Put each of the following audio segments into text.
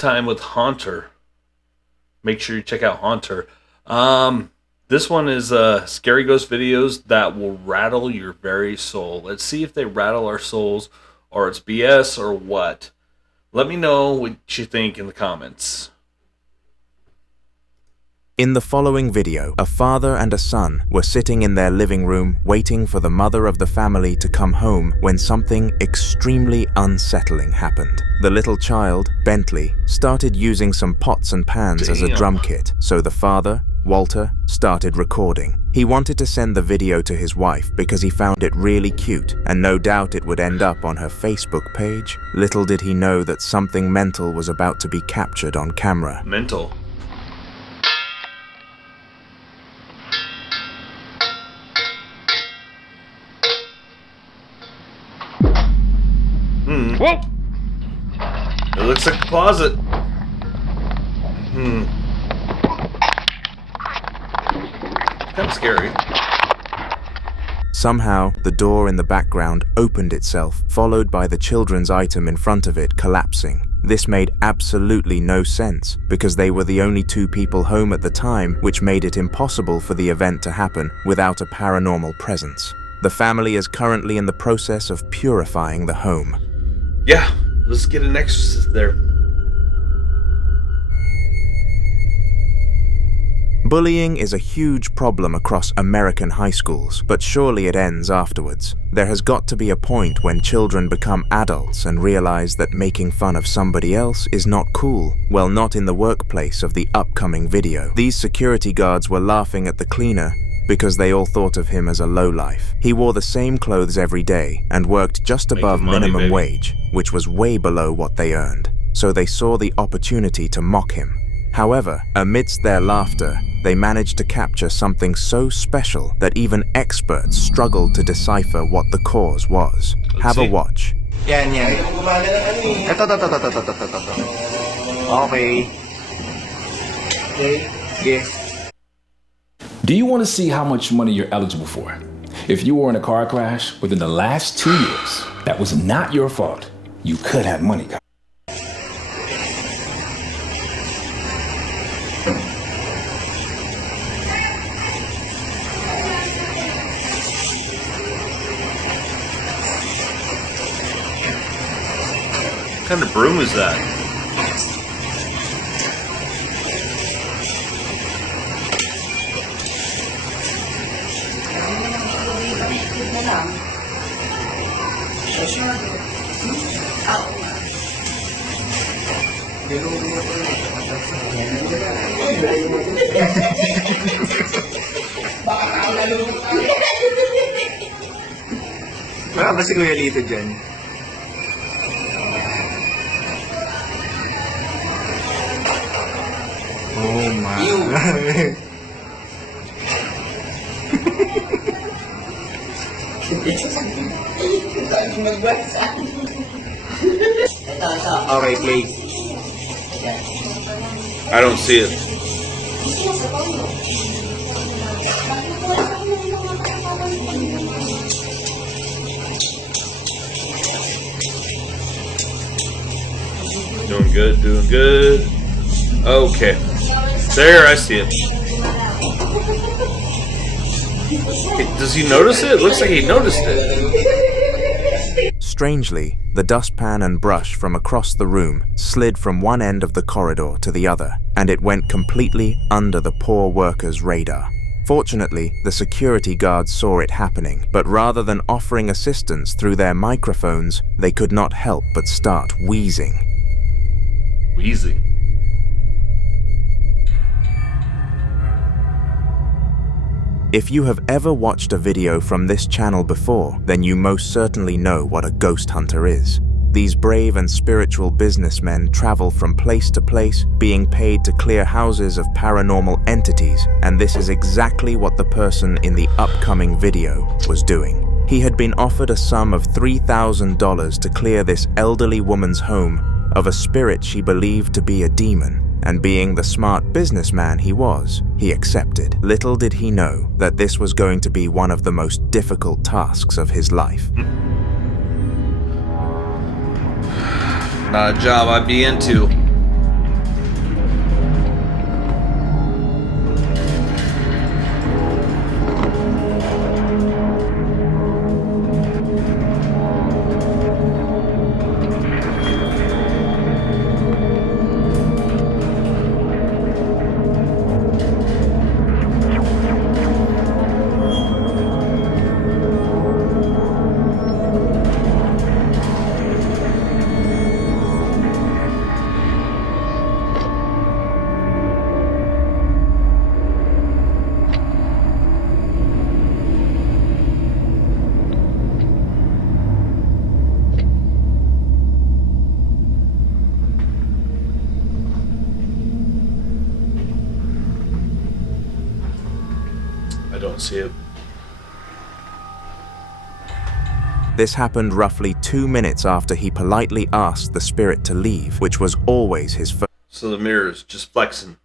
time with Haunter. Make sure you check out Haunter. This one is scary ghost videos that will rattle your very soul. Let's see if they rattle our souls, or it's BS, or what. Let me know what you think in the comments. In the following video, a father and a son were sitting in their living room waiting for the mother of the family to come home when something extremely unsettling happened. The little child, Bentley, started using some pots and pans as a drum kit, so the father, Walter, started recording. He wanted to send the video to his wife because he found it really cute, and no doubt it would end up on her Facebook page. Little did he know that something mental was about to be captured on camera. Mental. Whoa! It looks like a closet. Kind of scary. Somehow, the door in the background opened itself, followed by the children's item in front of it collapsing. This made absolutely no sense, because they were the only two people home at the time, which made it impossible for the event to happen without a paranormal presence. The family is currently in the process of purifying the home. Yeah, let's get an exorcist there. Bullying is a huge problem across American high schools, but surely it ends afterwards. There has got to be a point when children become adults and realize that making fun of somebody else is not cool. Well, not in the workplace of the upcoming video. These security guards were laughing at the cleaner because they all thought of him as a lowlife. He wore the same clothes every day and worked just above minimum wage, which was way below what they earned. So they saw the opportunity to mock him. However, amidst their laughter, they managed to capture something so special that even experts struggled to decipher what the cause was. Have a watch. Yan, yan. Ito. Okay. Okay. Do you want to see how much money you're eligible for? If you were in a car crash within the last 2 years, that was not your fault. You could have money. What kind of broom is that? Wala ba si Kuya Lito dyan? Oh my. Okay, play. I don't see it. Doing good, doing good. Okay. There, I see it. Does he notice it? It looks like he noticed it. Strangely, the dustpan and brush from across the room slid from one end of the corridor to the other, and it went completely under the poor worker's radar. Fortunately, the security guards saw it happening, but rather than offering assistance through their microphones, they could not help but start wheezing. Wheezing? If you have ever watched a video from this channel before, then you most certainly know what a ghost hunter is. These brave and spiritual businessmen travel from place to place, being paid to clear houses of paranormal entities, and this is exactly what the person in the upcoming video was doing. He had been offered a sum of $3,000 to clear this elderly woman's home of a spirit she believed to be a demon. And being the smart businessman he was, he accepted. Little did he know that this was going to be one of the most difficult tasks of his life. Not a job I'd be into. don't see it. This happened roughly 2 minutes after he politely asked the spirit to leave, which was always his first So the mirror is just flexing.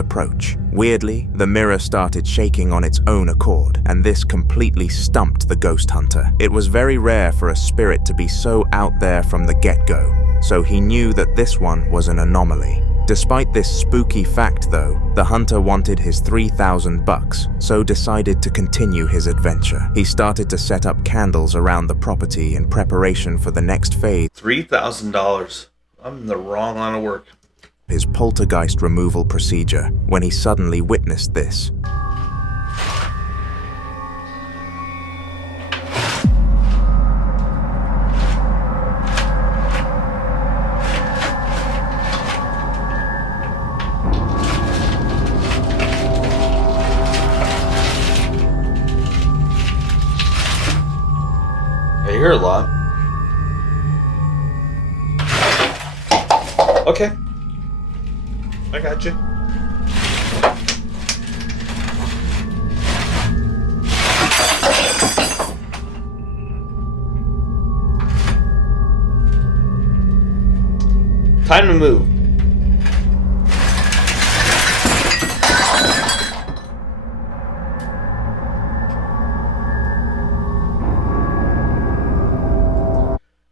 approach. Weirdly, the mirror started shaking on its own accord, and this completely stumped the ghost hunter. It was very rare for a spirit to be so out there from the get-go, so he knew that this one was an anomaly. Despite this spooky fact though, the hunter wanted his $3,000, so decided to continue his adventure. He started to set up candles around the property in preparation for the next phase. $3,000. I'm in the wrong line of work. His poltergeist removal procedure when he suddenly witnessed this. I hear a lot. Okay. I got you. Time to move.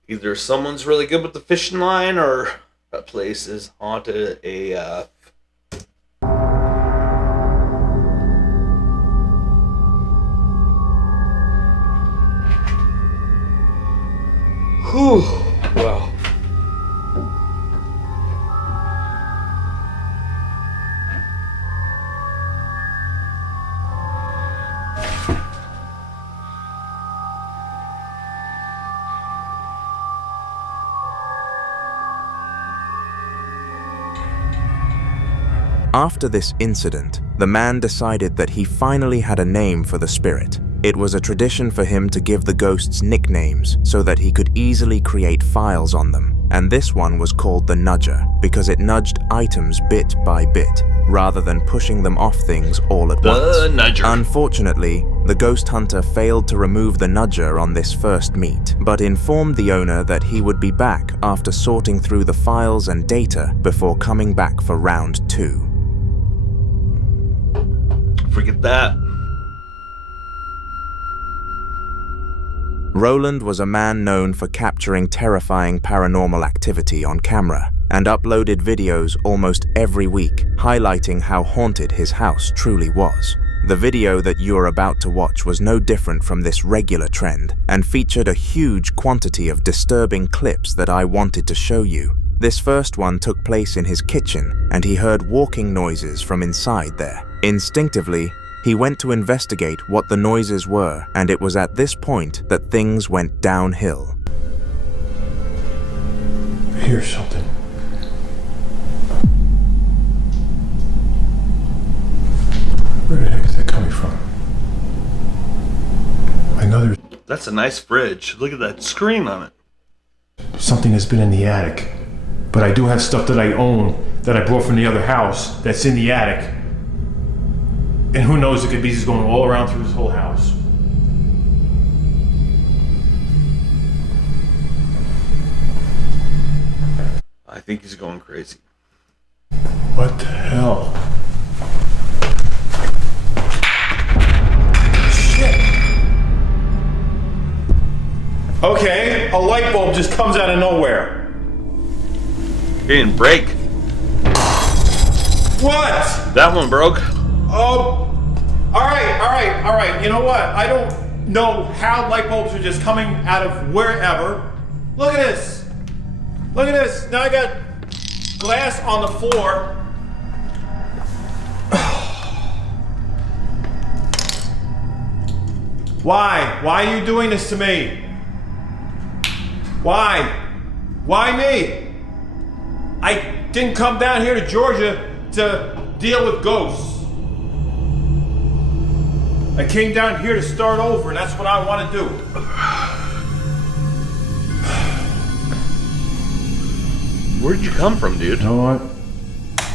Either someone's really good with the fishing line or that place is haunted AF. Whew. Wow. After this incident, the man decided that he finally had a name for the spirit. It was a tradition for him to give the ghosts nicknames so that he could easily create files on them, and this one was called the Nudger because it nudged items bit by bit, rather than pushing them off things all at once. The Nudger. Unfortunately, the ghost hunter failed to remove the Nudger on this first meet, but informed the owner that he would be back after sorting through the files and data before coming back for round 2. Forget that. Roland was a man known for capturing terrifying paranormal activity on camera and uploaded videos almost every week highlighting how haunted his house truly was. The video that you are about to watch was no different from this regular trend and featured a huge quantity of disturbing clips that I wanted to show you. This first one took place in his kitchen and he heard walking noises from inside there. Instinctively, he went to investigate what the noises were, and it was at this point that things went downhill. I hear something. Where the heck is that coming from? I know there's That's a nice fridge. Look at that screen on it. something that's been in the attic, but I do have stuff that I own that I brought from the other house that's in the attic. And who knows, it could be just going all around through this whole house. I think he's going crazy. What the hell? Shit! Okay, a light bulb just comes out of nowhere. He didn't break. What? That one broke. Oh, all right. You know what? I don't know how light bulbs are just coming out of wherever. Look at this. Look at this. Now I got glass on the floor. Why? Why are you doing this to me? Why? Why me? I didn't come down here to Georgia to deal with ghosts. I came down here to start over, and that's what I want to do. Where'd you come from, dude? You know what?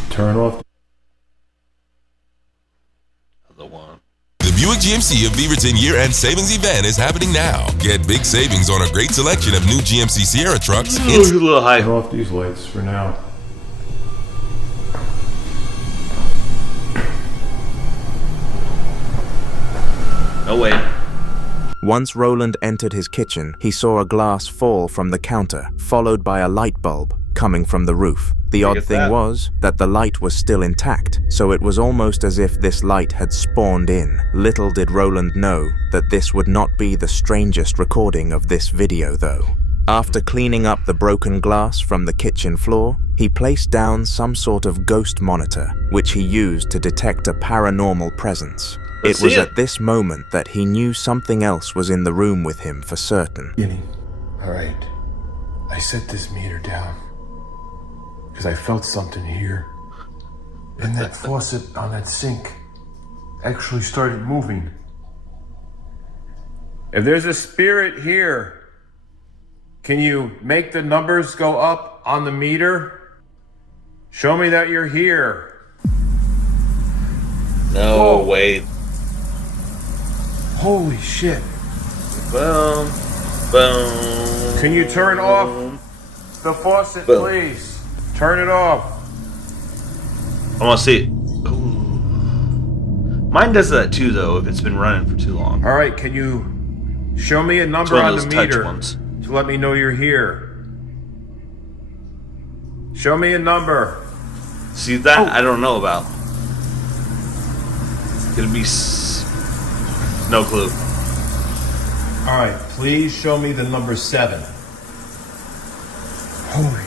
Turn off. The one. The Buick GMC of Beaverton year-end savings event is happening now. Get big savings on a great selection of new GMC Sierra trucks. A little high. Turn off these lights for now. No way. Once Roland entered his kitchen, he saw a glass fall from the counter, followed by a light bulb coming from the roof. The odd thing was that the light was still intact, so it was almost as if this light had spawned in. Little did Roland know that this would not be the strangest recording of this video, though. After cleaning up the broken glass from the kitchen floor, he placed down some sort of ghost monitor, which he used to detect a paranormal presence. It was at this moment that he knew something else was in the room with him for certain. All right. I set this meter down because I felt something here. And that faucet on that sink actually started moving. If there's a spirit here, can you make the numbers go up on the meter? Show me that you're here. No, wait. Holy shit. Boom. Boom. Can you turn off the faucet, Boom. please? Turn it off. I want to see it. Ooh. Mine does that too, though, if it's been running for too long. All right, can you show me a number one on of the those touch meter ones. to let me know you're here? Show me a number. See, that I don't know about. It'll be no clue. All right, please show me the number 7. Holy.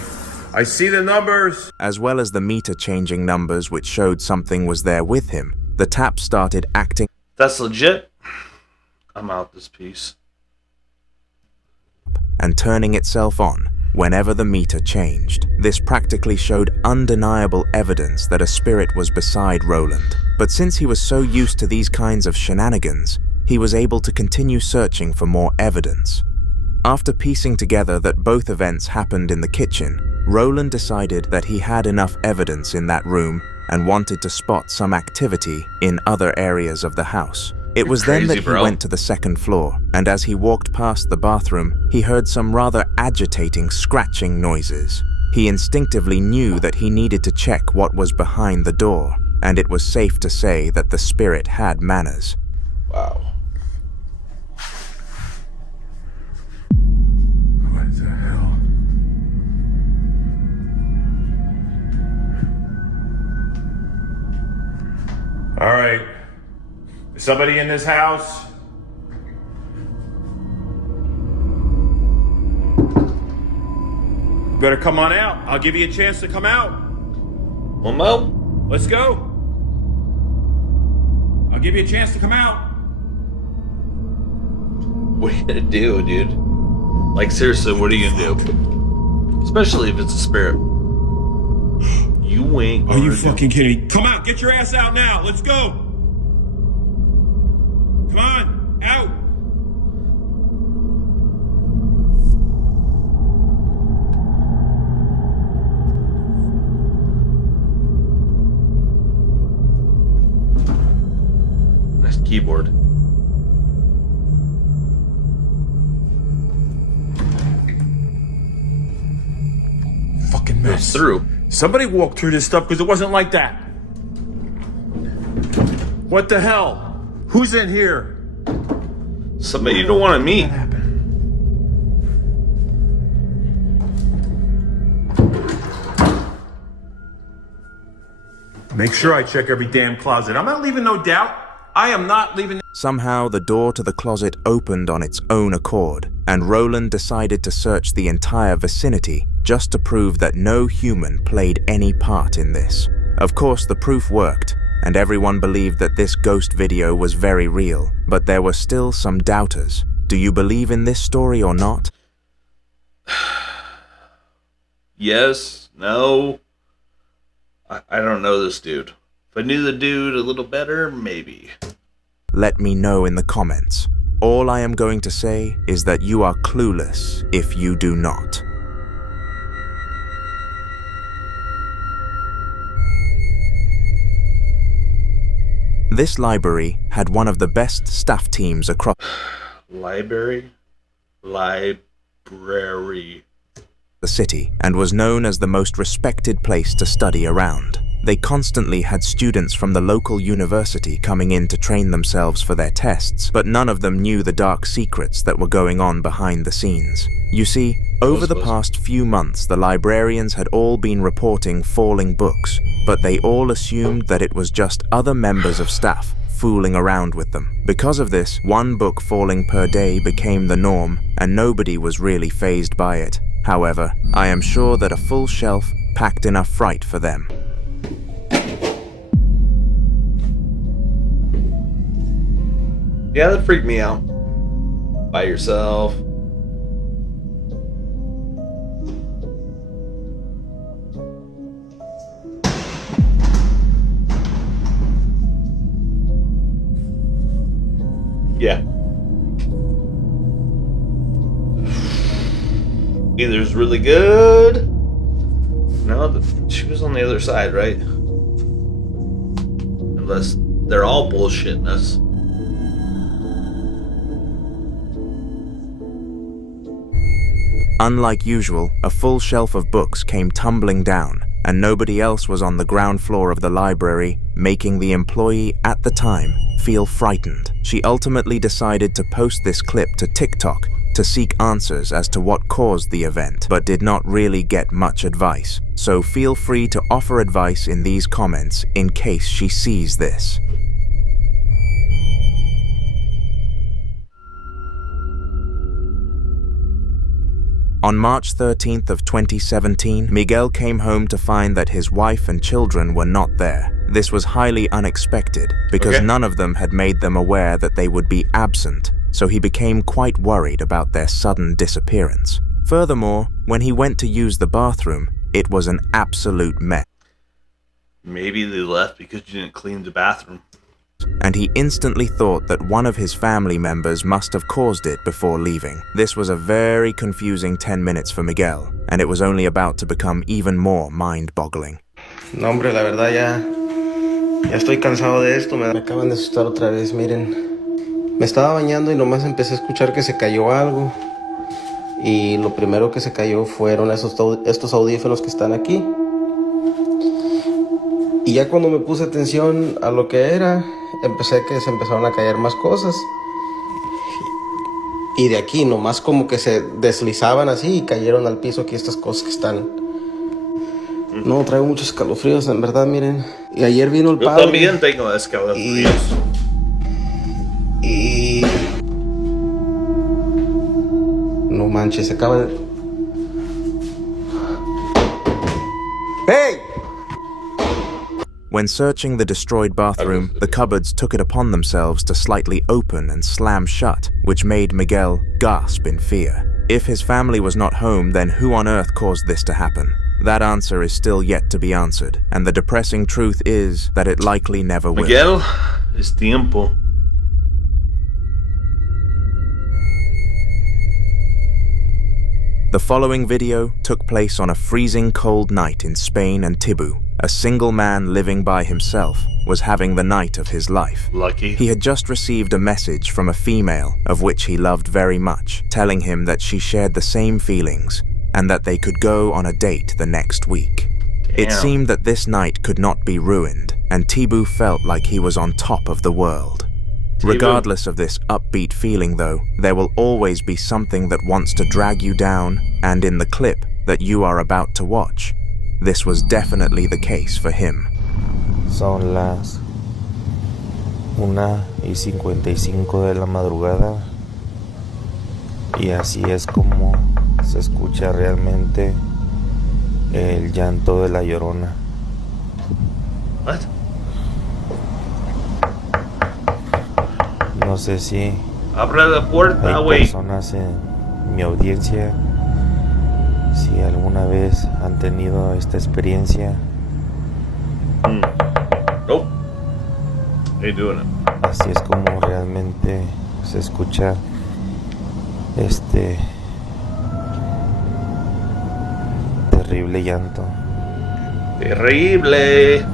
I see the numbers. As well as the meter changing numbers which showed something was there with him, the tap started acting That's legit. I'm out this piece. and turning itself on whenever the meter changed. This practically showed undeniable evidence that a spirit was beside Roland. But since he was so used to these kinds of shenanigans, he was able to continue searching for more evidence. After piecing together that both events happened in the kitchen, Roland decided that he had enough evidence in that room and wanted to spot some activity in other areas of the house. It was then that he went to the second floor, and as he walked past the bathroom, he heard some rather agitating scratching noises. He instinctively knew that he needed to check what was behind the door, and it was safe to say that the spirit had manners. Wow. What the hell? All right. Is somebody in this house? Better come on out. I'll give you a chance to come out. One more? Let's go. I'll give you a chance to come out. What are you gonna do, dude? Like, seriously, what are you gonna do? Especially if it's a spirit. You ain't Are you gonna do- fucking kidding me? Come out. Get your ass out now. Let's go. Come on. Out. Nice keyboard. Fucking Goes mess. through. Somebody walked through this stuff because it wasn't like that. What the hell? Who's in here? Somebody you don't want to meet. Make sure I check every damn closet. I'm not leaving no doubt. I am not leaving. Somehow, the door to the closet opened on its own accord, and Roland decided to search the entire vicinity just to prove that no human played any part in this. Of course, the proof worked, and everyone believed that this ghost video was very real, but there were still some doubters. Do you believe in this story or not? Yes, no. I don't know this dude. If I knew the dude a little better, maybe. Let me know in the comments. All I am going to say is that you are clueless if you do not. This library had one of the best staff teams across Library? Library. the city and was known as the most respected place to study around. They constantly had students from the local university coming in to train themselves for their tests, but none of them knew the dark secrets that were going on behind the scenes. You see, over the past few months, the librarians had all been reporting falling books, but they all assumed that it was just other members of staff fooling around with them. Because of this, one book falling per day became the norm, and nobody was really fazed by it. However, I am sure that a full shelf packed enough fright for them. Yeah, that freaked me out. By yourself. Yeah. Either it's really good. No, she was on the other side, right? Unless they're all bullshitting us. Unlike usual, a full shelf of books came tumbling down, and nobody else was on the ground floor of the library, making the employee at the time feel frightened. She ultimately decided to post this clip to TikTok to seek answers as to what caused the event, but did not really get much advice. So feel free to offer advice in these comments in case she sees this. On March 13th of 2017, Miguel came home to find that his wife and children were not there. This was highly unexpected because none of them had made them aware that they would be absent, so he became quite worried about their sudden disappearance. Furthermore, when he went to use the bathroom, it was an absolute mess. Maybe they left because you didn't clean the bathroom. And he instantly thought that one of his family members must have caused it before leaving. This was a very confusing 10 minutes for Miguel, and it was only about to become even more mind-boggling. No, hombre, la verdad ya estoy cansado de esto. Me acaban de asustar otra vez, miren. Me estaba bañando y nomás empecé a escuchar que se cayó algo. Y lo primero que se cayó fueron estos audífonos que están aquí. Y ya cuando me puse atención a lo que era, se empezaron a caer más cosas. Y de aquí nomás como que se deslizaban así y cayeron al piso aquí estas cosas que están. No, traigo muchos escalofríos, en verdad, miren. Y ayer vino el padre. Yo también tengo escalofríos. Y no manches, se acaba de... ¡Hey! When searching the destroyed bathroom, the cupboards took it upon themselves to slightly open and slam shut, which made Miguel gasp in fear. If his family was not home, then who on earth caused this to happen? That answer is still yet to be answered, and the depressing truth is that it likely never will. Miguel, es tiempo. The following video took place on a freezing cold night in Spain and Tibu. A single man living by himself was having the night of his life. Lucky. He had just received a message from a female of which he loved very much, telling him that she shared the same feelings and that they could go on a date the next week. It seemed that this night could not be ruined, and Tibu felt like he was on top of the world. Regardless of this upbeat feeling though, there will always be something that wants to drag you down, and in the clip that you are about to watch, this was definitely the case for him. Son las 1:55 de la madrugada y así es como se escucha realmente el llanto de la llorona. What? No sé si Abre la puerta, hay güey. personas en mi audiencia, si alguna vez han tenido esta experiencia. Nope. Ain't doing it. Así es como realmente se escucha este terrible llanto. Terrible.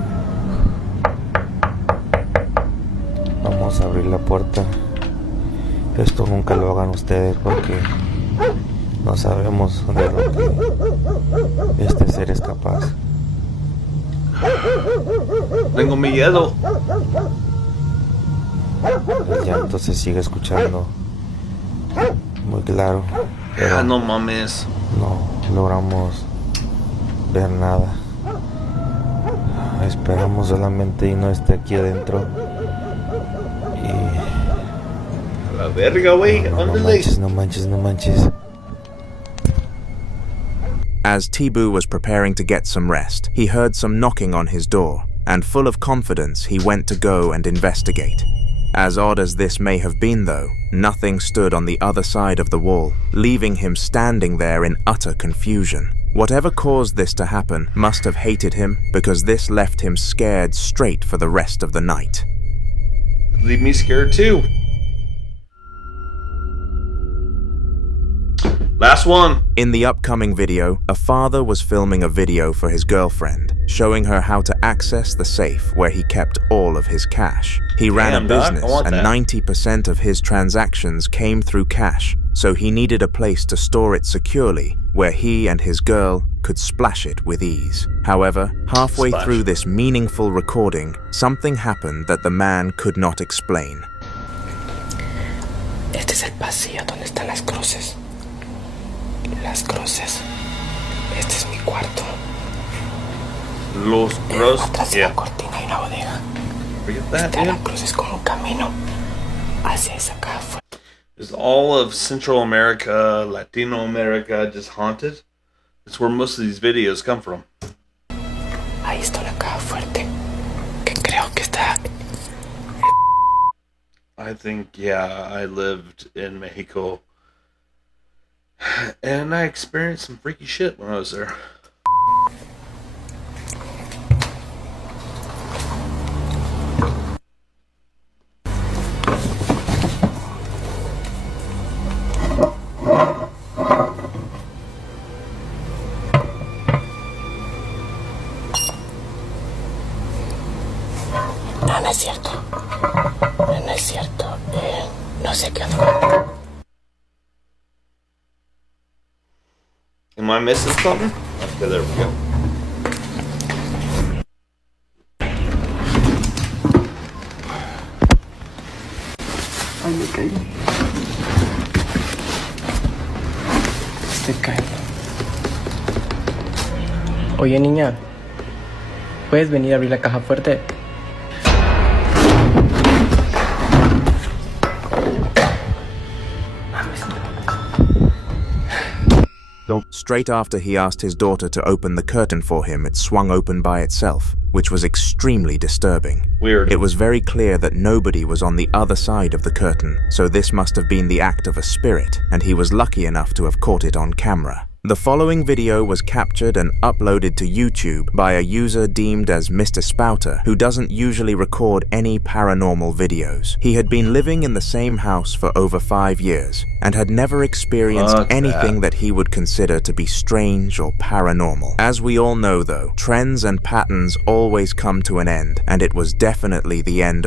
abrir la puerta. Esto nunca lo hagan ustedes porque no sabemos de lo que este ser es capaz. Tengo miedo. El llanto se sigue escuchando muy claro, pero No mames. no logramos ver nada. Esperamos solamente y no esté aquí adentro. Y La verga, güey. no manches. As Tibu was preparing to get some rest, he heard some knocking on his door, and full of confidence, he went to go and investigate. As odd as this may have been, though, nothing stood on the other side of the wall, leaving him standing there in utter confusion. Whatever caused this to happen must have hated him, because this left him scared straight for the rest of the night. Leave me scared too. Last one. In the upcoming video, a father was filming a video for his girlfriend, showing her how to access the safe where he kept all of his cash. He ran Damn, a Doc, I business want and that. 90% of his transactions came through cash, so he needed a place to store it securely where he and his girl could splash it with ease. However, halfway Splash. through this meaningful recording, something happened that the man could not explain. Este es el pasillo donde están las cruces. Las cruces. Este es mi cuarto. Los bros. Atrás de Yeah. la cortina hay una bodega. Forget that, Está la dude. cruz es como un camino hacia esa caja. Is all of Central America, Latino America just haunted? That's where most of these videos come from. Ahí está una caja fuerte que creo que está. I think, yeah, I lived in Mexico. And I experienced some freaky shit when I was there. No, no es cierto. No es cierto. No sé qué onda. Am I missing something? Okay, there we go. Ay, me caí. Estoy cayendo. Oye, niña. ¿Puedes venir a abrir la caja fuerte? Straight after he asked his daughter to open the curtain for him, it swung open by itself, which was extremely disturbing. Weird. It was very clear that nobody was on the other side of the curtain, so this must have been the act of a spirit, and he was lucky enough to have caught it on camera. The following video was captured and uploaded to YouTube by a user deemed as Mr. Spouter, who doesn't usually record any paranormal videos. He had been living in the same house for over 5 years, and had never experienced anything that he would consider to be strange or paranormal. As we all know though, trends and patterns always come to an end, and it was definitely the end of